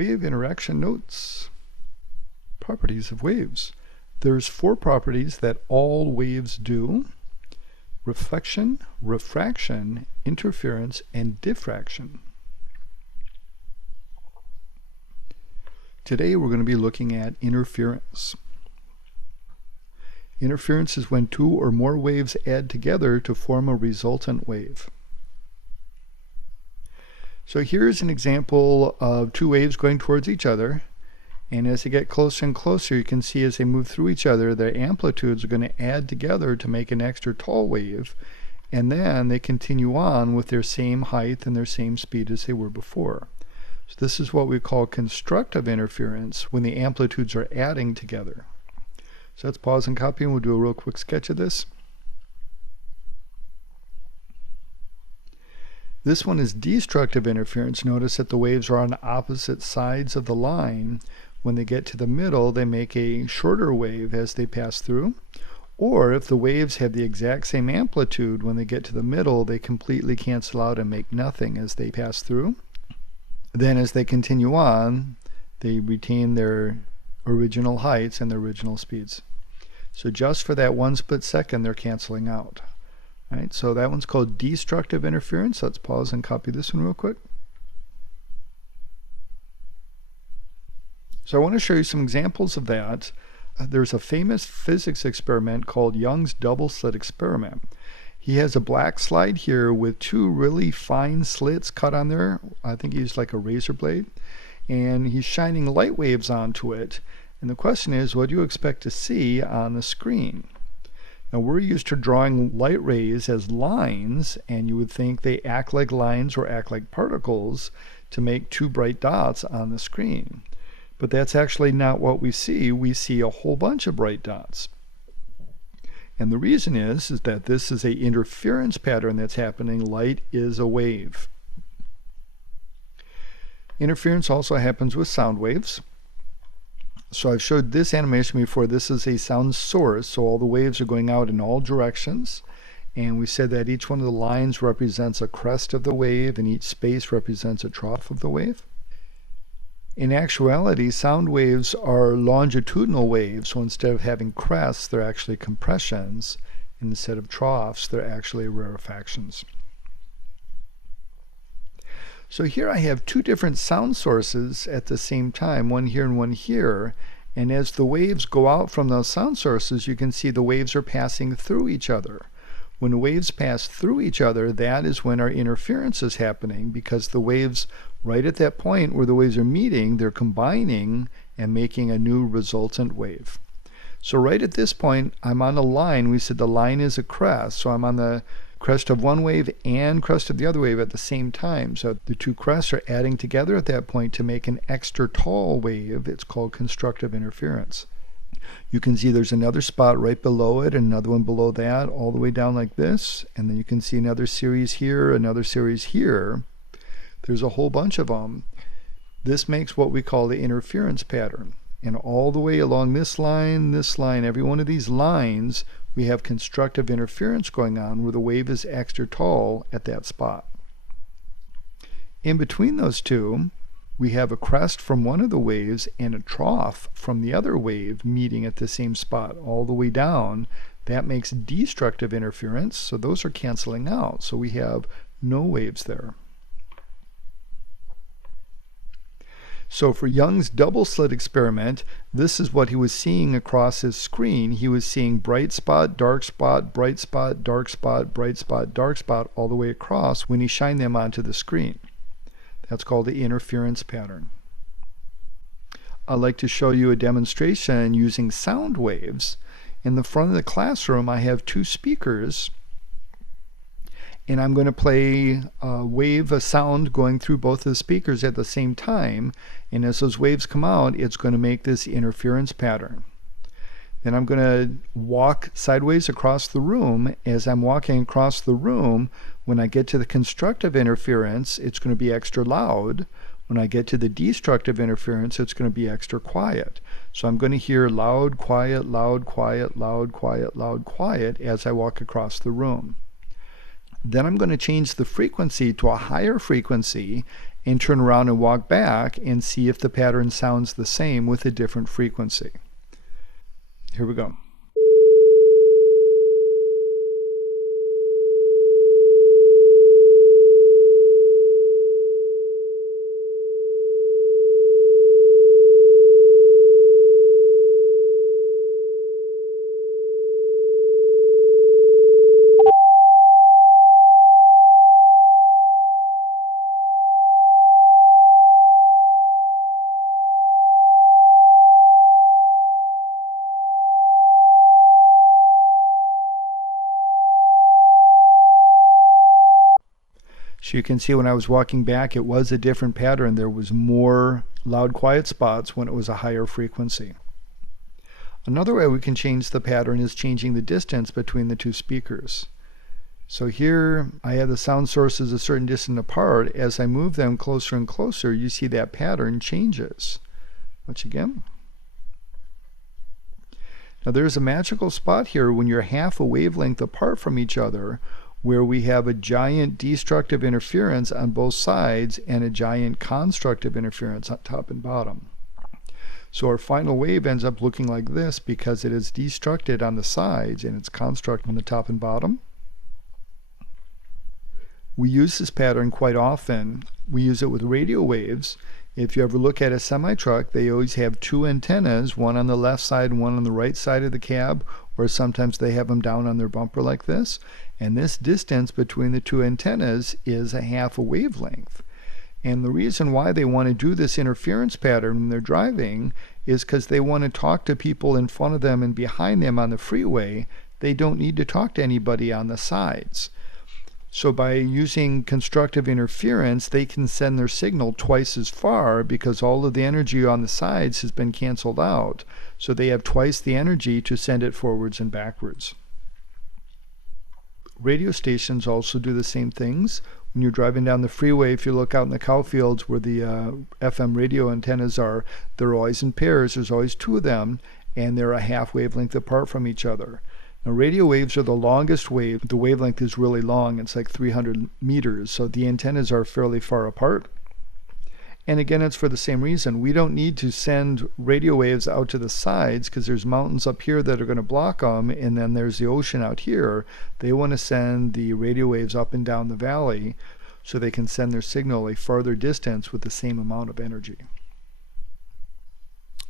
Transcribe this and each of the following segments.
Wave interaction notes. Properties of waves. There's 4 properties that all waves do: reflection, refraction, interference, and diffraction. Today we're going to be looking at interference. Interference is when 2 or more waves add together to form a resultant wave. So here's an example of 2 waves going towards each other, and as they get closer and closer, you can see as they move through each other, their amplitudes are going to add together to make an extra tall wave, and then they continue on with their same height and their same speed as they were before. So this is what we call constructive interference, when the amplitudes are adding together. So let's pause and copy, and we'll do a real quick sketch of this. This one is destructive interference. Notice that the waves are on opposite sides of the line. When they get to the middle, they make a shorter wave as they pass through. Or if the waves have the exact same amplitude, when they get to the middle, they completely cancel out and make nothing as they pass through. Then as they continue on, they retain their original heights and their original speeds. So just for that 1 split second, they're canceling out. All right, so that one's called destructive interference. Let's pause and copy this one real quick. So I want to show you some examples of that. There's a famous physics experiment called Young's double slit experiment. He has a black slide here with 2 really fine slits cut on there. I think he used like a razor blade. And he's shining light waves onto it. And the question is, what do you expect to see on the screen? Now we're used to drawing light rays as lines, and you would think they act like lines or act like particles to make 2 bright dots on the screen. But that's actually not what we see. We see a whole bunch of bright dots. And the reason is that this is an interference pattern that's happening. Light is a wave. Interference also happens with sound waves. So I've showed this animation before. This is a sound source, so all the waves are going out in all directions. And we said that each one of the lines represents a crest of the wave, and each space represents a trough of the wave. In actuality, sound waves are longitudinal waves, so instead of having crests, they're actually compressions. Instead of troughs, they're actually rarefactions. So here I have 2 different sound sources at the same time, one here and one here. And as the waves go out from those sound sources, you can see the waves are passing through each other. When waves pass through each other, that is when our interference is happening, because the waves, right at that point where the waves are meeting, they're combining and making a new resultant wave. So right at this point, I'm on a line. We said the line is a crest, so I'm on the crest of one wave and crest of the other wave at the same time. So the 2 crests are adding together at that point to make an extra tall wave. It's called constructive interference. You can see there's another spot right below it, and another one below that, all the way down like this. And then you can see another series here, another series here. There's a whole bunch of them. This makes what we call the interference pattern. And all the way along this line, every one of these lines, we have constructive interference going on where the wave is extra tall at that spot. In between those 2, we have a crest from one of the waves and a trough from the other wave meeting at the same spot all the way down. That makes destructive interference, so those are canceling out. So we have no waves there. So for Young's double slit experiment, this is what he was seeing across his screen. He was seeing bright spot, dark spot, bright spot, dark spot, bright spot, dark spot all the way across when he shined them onto the screen. That's called the interference pattern. I'd like to show you a demonstration using sound waves. In the front of the classroom, I have 2 speakers, and I'm going to play a wave of sound going through both of the speakers at the same time. And as those waves come out, it's going to make this interference pattern. Then I'm going to walk sideways across the room. As I'm walking across the room, when I get to the constructive interference, it's going to be extra loud. When I get to the destructive interference, it's going to be extra quiet. So I'm going to hear loud, quiet, loud, quiet, loud, quiet, loud, quiet as I walk across the room. Then I'm going to change the frequency to a higher frequency and turn around and walk back and see if the pattern sounds the same with a different frequency. Here we go. So you can see when I was walking back, it was a different pattern. There was more loud, quiet spots when it was a higher frequency. Another way we can change the pattern is changing the distance between the two speakers. So here I have the sound sources a certain distance apart. As I move them closer and closer, you see that pattern changes. Watch again. Now there's a magical spot here when you're half a wavelength apart from each other, where we have a giant destructive interference on both sides and a giant constructive interference on top and bottom. So our final wave ends up looking like this because it is destructed on the sides and it's construct on the top and bottom. We use this pattern quite often. We use it with radio waves. If you ever look at a semi-truck, they always have two antennas, one on the left side and one on the right side of the cab, or sometimes they have them down on their bumper like this. And this distance between the two antennas is a half a wavelength. And the reason why they want to do this interference pattern when they're driving is because they want to talk to people in front of them and behind them on the freeway. They don't need to talk to anybody on the sides. So by using constructive interference, they can send their signal twice as far because all of the energy on the sides has been canceled out. So they have twice the energy to send it forwards and backwards. Radio stations also do the same things. When you're driving down the freeway, if you look out in the cow fields where the FM radio antennas are, they're always in pairs. There's always two of them, and they're a half wavelength apart from each other. Now, radio waves are the longest wave. The wavelength is really long. It's like 300 meters, so the antennas are fairly far apart. And again, it's for the same reason. We don't need to send radio waves out to the sides because there's mountains up here that are going to block them, and then there's the ocean out here. They want to send the radio waves up and down the valley so they can send their signal a farther distance with the same amount of energy.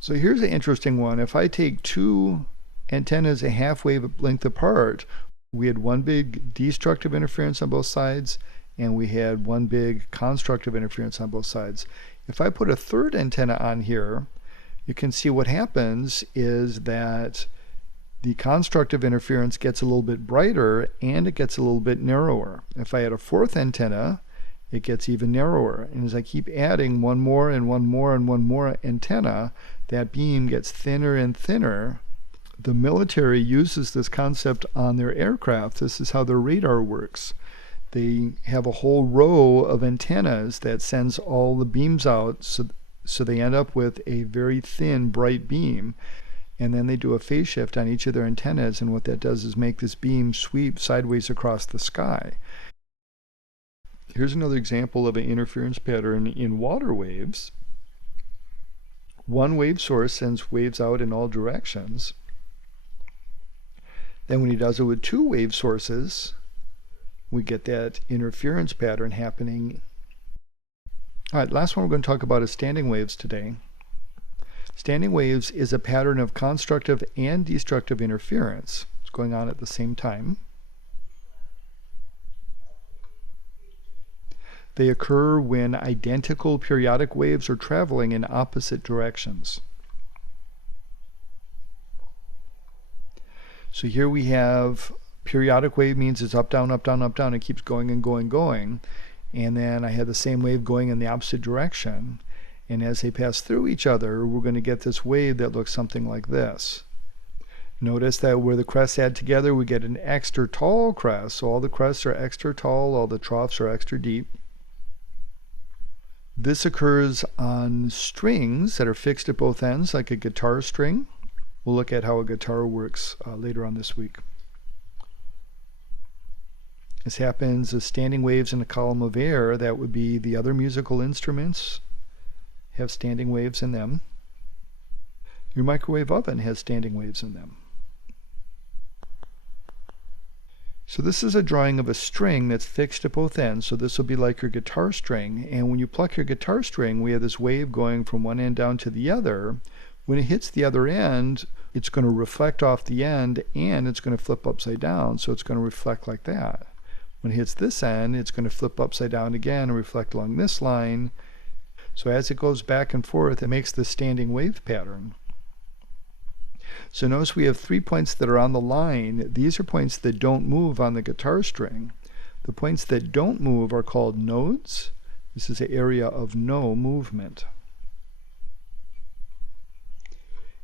So here's an interesting one. If I take two antennas a half wavelength apart, we had one big destructive interference on both sides, and we had one big constructive interference on both sides. If I put a third antenna on here, you can see what happens is that the constructive interference gets a little bit brighter and it gets a little bit narrower. If I add a fourth antenna, it gets even narrower. And as I keep adding one more and one more and one more antenna, that beam gets thinner and thinner. The military uses this concept on their aircraft. This is how their radar works. They have a whole row of antennas that sends all the beams out, so they end up with a very thin, bright beam. And then they do a phase shift on each of their antennas, and what that does is make this beam sweep sideways across the sky. Here's another example of an interference pattern in water waves. One wave source sends waves out in all directions. Then when he does it with two wave sources, we get that interference pattern happening. All right, last one we're going to talk about is standing waves today. Standing waves is a pattern of constructive and destructive interference. It's going on at the same time. They occur when identical periodic waves are traveling in opposite directions. So here we have periodic wave means it's up, down, up, down, up, down. It keeps going and going, going. And then I have the same wave going in the opposite direction. And as they pass through each other, we're going to get this wave that looks something like this. Notice that where the crests add together, we get an extra tall crest. So all the crests are extra tall, all the troughs are extra deep. This occurs on strings that are fixed at both ends, like a guitar string. We'll look at how a guitar works later on this week. This happens as standing waves in a column of air. That would be the other musical instruments have standing waves in them. Your microwave oven has standing waves in them. So this is a drawing of a string that's fixed at both ends. So this will be like your guitar string. And when you pluck your guitar string, we have this wave going from one end down to the other. When it hits the other end, it's going to reflect off the end and it's going to flip upside down. So it's going to reflect like that. When it hits this end, it's going to flip upside down again and reflect along this line. So as it goes back and forth, it makes the standing wave pattern. So notice we have 3 points that are on the line. These are points that don't move on the guitar string. The points that don't move are called nodes. This is an area of no movement.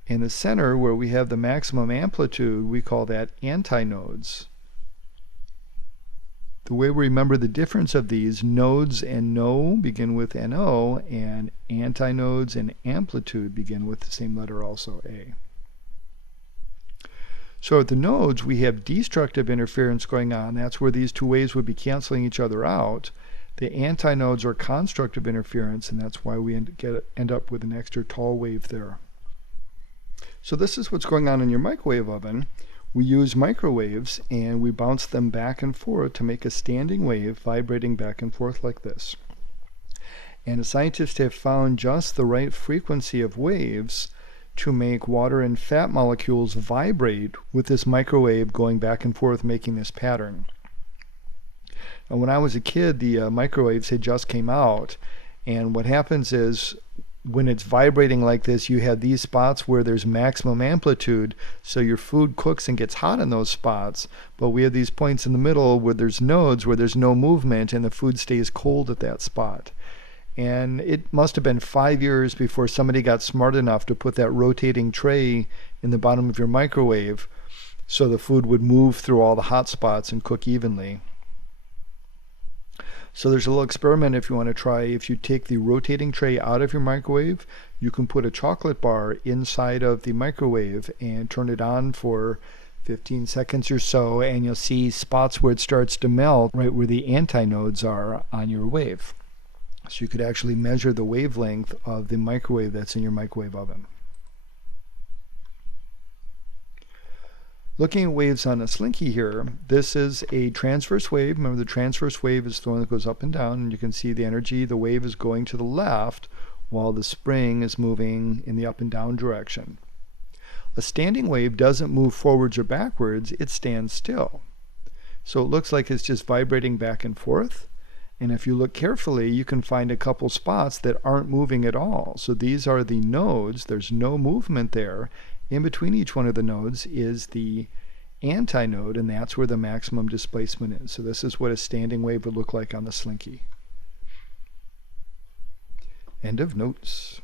In the center, where we have the maximum amplitude, we call that antinodes. The way we remember the difference of these, nodes and no begin with NO, and antinodes and amplitude begin with the same letter also, A. So at the nodes, we have destructive interference going on. That's where these two waves would be canceling each other out. The antinodes are constructive interference, and that's why we end up with an extra tall wave there. So this is what's going on in your microwave oven. We use microwaves, and we bounce them back and forth to make a standing wave vibrating back and forth like this. And the scientists have found just the right frequency of waves to make water and fat molecules vibrate with this microwave going back and forth, making this pattern. And when I was a kid, the microwaves had just came out, and what happens is when it's vibrating like this, you have these spots where there's maximum amplitude, so your food cooks and gets hot in those spots, but we have these points in the middle where there's nodes where there's no movement and the food stays cold at that spot. And it must have been 5 years before somebody got smart enough to put that rotating tray in the bottom of your microwave so the food would move through all the hot spots and cook evenly. So there's a little experiment if you want to try. If you take the rotating tray out of your microwave, you can put a chocolate bar inside of the microwave and turn it on for 15 seconds or so, and you'll see spots where it starts to melt right where the antinodes are on your wave. So you could actually measure the wavelength of the microwave that's in your microwave oven. Looking at waves on a slinky here, this is a transverse wave. Remember, the transverse wave is the one that goes up and down, and you can see the energy. The wave is going to the left while the spring is moving in the up and down direction. A standing wave doesn't move forwards or backwards, it stands still. So it looks like it's just vibrating back and forth. And if you look carefully, you can find a couple spots that aren't moving at all. So these are the nodes. There's no movement there. In between each one of the nodes is the antinode, and that's where the maximum displacement is. So this is what a standing wave would look like on the slinky. End of notes.